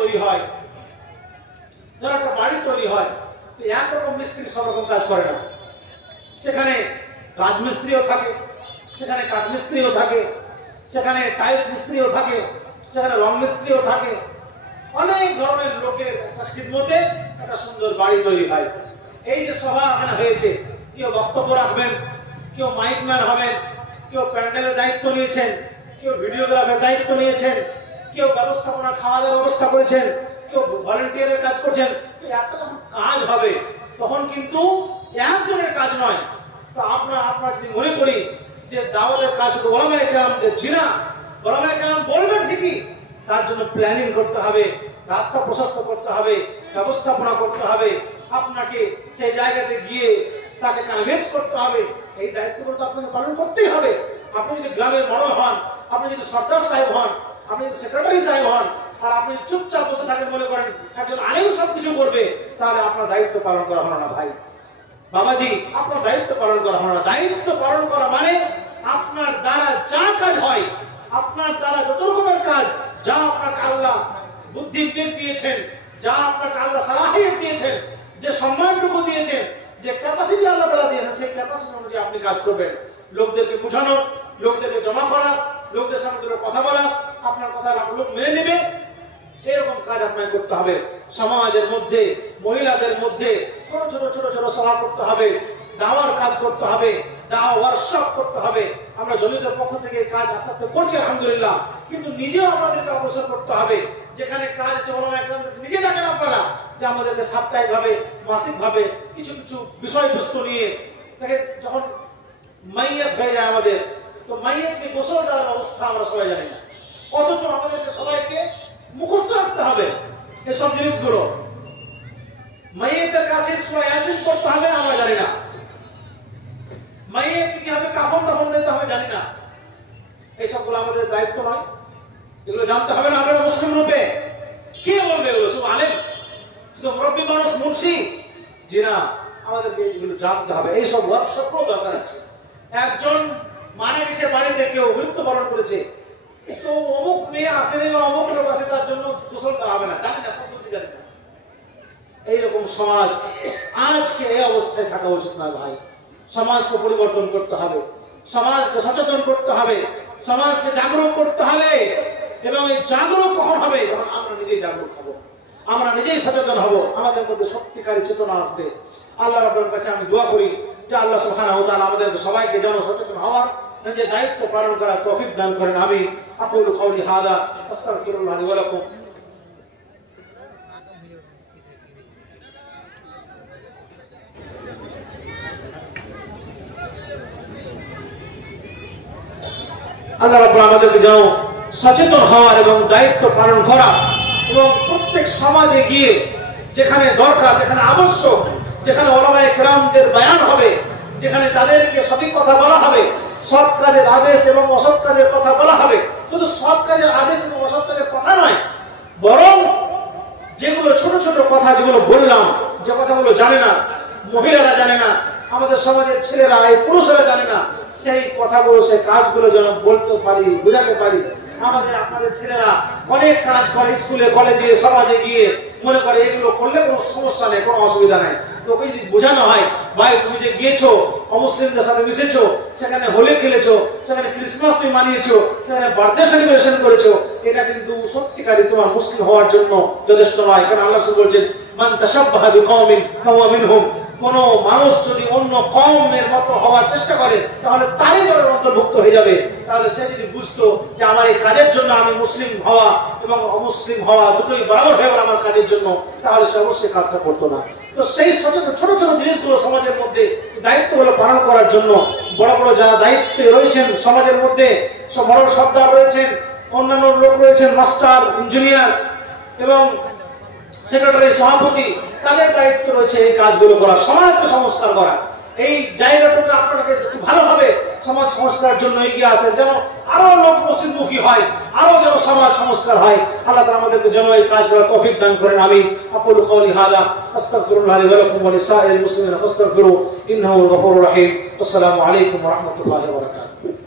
তৈরি হয়, ধরো একটা বাড়ি তৈরি হয়, তো একরকম মিস্ত্রি সব রকম কাজ করে না। সেখানে রাজমিস্ত্রিও থাকে, সেখানে কাঠমিস্ত্রিও থাকে, সেখানে টাইলস মিস্ত্রিও থাকে, সেখানে রং মিস্ত্রিও থাকে। অনেক ধরনের লোকের একটা খিদমতে একটা সুন্দর বাড়ি তৈরি হয়। এই যে সভা এখানে হয়েছে, কেউ বক্তব্য রাখবেন, কেউ মাইকম্যান হবেন, কেউ প্যান্ডেলের দায়িত্ব নিয়েছেন, কেউ ভিডিওগ্রাফের দায়িত্ব নিয়েছেন, কেউ ব্যবস্থাপনা খাওয়া দাওয়ার ব্যবস্থা করেছেন, কেউ ভলেন্টিয়ারের কাজ করছেন। তো একটা যখন কাজ হবে তখন কিন্তু একজনের কাজ নয়। তো আমরা যদি মনে করি যে দাওয়াতের কাজ শুধু ওলামায়ে কেরামদের জিনা, ওলামায়ে কেরাম বলবেন ঠিকই, তার জন্য প্ল্যানিং করতে হবে, রাস্তা প্রশস্ত করতে হবে, ব্যবস্থাপনা করতে হবে, আপনাকে সেই জায়গাতে গিয়ে তাকে কনভিন্স করতে হবে। এই দায়িত্বগুলো তো আপনাকে পালন করতেই হবে। আপনি যদি গ্রামের মডেল হন, আপনি যদি সর্দার সাহেব হন, আপনি যদি সেক্রেটারি সাহেব হন, আর আপনি চুপচাপ বসে থাকেন মনে করেন একজন আলেম সবকিছু করবে, তাহলে আপনার দায়িত্ব পালন করা হলো না ভাই। বাবাজি, আপনার দায়িত্ব পালন করা হলো না। দায়িত্ব পালন করা মানে আপনার দ্বারা যা কাজ হয়, আপনার দ্বারা যত রকমের কাজ, যা আপনাকে আল্লাহ বুদ্ধি বিবেক দিয়েছেন, যা আপনাকে আল্লাহ সালাহিয়ত দিয়েছেন, যে সম্মানটুকু দিয়েছেন, যে ক্যাপাসিটি আল্লাহ তাআলা দিয়েছেন, সেই ক্যাপাসিটি অনুযায়ী আপনি কাজ করবেন। লোকদেরকে বোঝানো, লোকদেরকে জমা করা, লোকদের সামনে কথা বলা, আপনার কথা লোক মেনে নেবে, এরকম কাজ আপনাকে করতে হবে। সমাজের মধ্যে, মহিলাদের মধ্যে ছোট ছোট ছোট ছোট সভা করতে হবে, দাওয়ার কাজ করতে হবে, দাওয়া ওয়ার্কশপ করতে হবে। আমরা জমিদের পক্ষ থেকে কাজ আস্তে আস্তে করছি আলহামদুলিল্লাহ, কিন্তু নিজেও আমাদেরকে অগ্রসর করতে হবে। যেখানে কাজ নিজে দেখেন আপনারা যে আমাদেরকে সাপ্তাহিক ভাবে, মাসিক ভাবে কিছু কিছু বিষয়বস্তু নিয়ে দেখেন, যখন মাইয়াত হয়ে যায় আমাদের, তো মাইয়াতকে গোসল দেওয়ার অবস্থা আমরা সবাই জানি না, অথচ আমাদেরকে সবাইকে মুখস্থ রাখতে হবে এসব জিনিসগুলো। মাইয়াতের কাছে সূরা ইয়াসিন পড়তে হবে আমরা জানি না, মাইয়াতকে কিভাবে কাফন দাফন দিতে হবে জানি না। এইসবগুলো আমাদের দায়িত্ব নয়, এগুলো জানতে হবে না আমরা মুসলিম রূপে। কে বলবে এগুলো? শুধু আলেম, শুধু মুরব্বী মানুষ, মুন্সি? জি না, আমাদেরকে এগুলো জানতে হবে। এইসব ওয়ার্কশপও দরকার আছে। একজন মারা গেছে, বাড়িতে কেউ মৃত্যুবরণ করেছে, তো অমুক মেয়ে আসেনি বা অমুক লোক আছে, তার জন্য গোসল দেওয়া হবে না, জানি না, পদ্ধতি জানি না। এইরকম সমাজ আজকে এই অবস্থায় থাকা উচিত নয় ভাই। সমাজকে পরিবর্তন করতে হবে, সমাজকে সচেতন করতে হবে, সমাজকে জাগরুক করতে হবে। এবং এই জাগরুক কখন হবে? যখন আমরা নিজেই জাগরুক হব, আমরা নিজেই সচেতন হব, আমাদের মধ্যে সত্যিকারী চেতনা আসবে। আল্লাহ রাব্বুল কাছে আমি দোয়া করি যে আল্লাহ সুবহানাহু ওয়া তাআলা আমাদের সবাইকে যেন সচেতন হওয়ার, নিজের দায়িত্ব পালন করার তৌফিক দান করেন। আমিন। আকুলু কাওলি হাযা আস্তাগফিরুল্লাহ লি ওয়া লাকুম। আল্লাহ রাব্বুল আমাদেরকে যেন সচেতন হওয়ার এবং দায়িত্ব পালন করা, এবং প্রত্যেক সমাজে গিয়ে যেখানে দরকার, যেখানে আবশ্যক, যেখানে ওলামায়ে কেরামদের বয়ান হবে, যেখানে তাদেরকে সঠিক কথা বলা হবে, সৎ কাজের আদেশ এবং অসৎ কাজের কথা বলা হবে। শুধু সৎ কাজের আদেশ এবং অসৎ কাজের কথা নয়, বরং যেগুলো ছোট ছোট কথা যেগুলো বললাম, যে কথাগুলো জানে না, মহিলারা জানে না, আমাদের সমাজের ছেলেরা, এই পুরুষেরা জানে না, সেই কথাগুলো, সেই কাজগুলো যেন বলতে পারি, বোঝাতে পারি। আমাদের আপনাদের ছেলেরা অনেক কাজ করে, স্কুলে, কলেজে, সমাজে গিয়ে মনে করে এগুলো করলে কোনো সমস্যা নেই, কোনো অসুবিধা নেই। তোকে যদি বোঝানো হয়, ভাই তুমি যে গিয়েছো, অমুসলিমদের সাথে মিশেছো, সেখানে হোলি খেলেছো, সেখানে ক্রিসমাস তুমি মানিয়েছো, সেখানে বার্থডে সেলিব্রেশন করেছো, এটা কিন্তু সত্যিকারই তোমার মুসলিম হওয়ার জন্য যথেষ্ট নয়। কারণ আল্লাহ রাসূল বলেছেন, মান তাশাব্বাহা বিকওমিন ফাহুয়া মিনহুম। কোন মানুষ যদি অন্য কওমের মতো হওয়ার চেষ্টা করে, তাহলে তারই দলের অন্তর্ভুক্ত হয়ে যাবে। তাহলে সে যদি বুঝতো যে আমার এই কাজের জন্য আমি মুসলিম হওয়া এবং অমুসলিম হওয়া দুটোই বরাবর হয়ে গেল আমার কাজের জন্য, তাহলে সে অবশ্যই কাজটা করতো না। তো সেই সচেতন ছোট ছোট জিনিসগুলো সমাজের মধ্যে দায়িত্বগুলো পালন করার জন্য বড় বড় যারা দায়িত্বে রয়েছেন সমাজের মধ্যে, সব বড় সর্দার রয়েছেন, অন্যান্য লোক রয়েছেন, মাস্টার, ইঞ্জিনিয়ার এবং সেক্রেটারি, সভাপতি, তাদের দায়িত্ব রয়েছে এই কাজগুলো করা, সমাজকে সংস্কার করা। এই জায়গাটুকু আপনাকে ভালোভাবে সমাজ সংস্কার জন্য এগিয়ে আসেন, যেন আরো লোক মসজিদমুখী হয়, আরো যেন সমাজ সংস্কার হয়। আল্লাহ তাআলা আমাদেরকে যেন এই কাজগুলো তৌফিক দান করেন। আমিন। আকুলু কাওলি হাযা আস্তাগফিরুল্লাহ লি ওয়া লাকুম ওয়া লিসাইরিল মুসলিমিনা ফাস্তাগফিরু ইন্নাহু আল গফুরুর রহিম। আসসালামু আলাইকুম ওয়া রাহমাতুল্লাহি ওয়া বারাকাতুহু।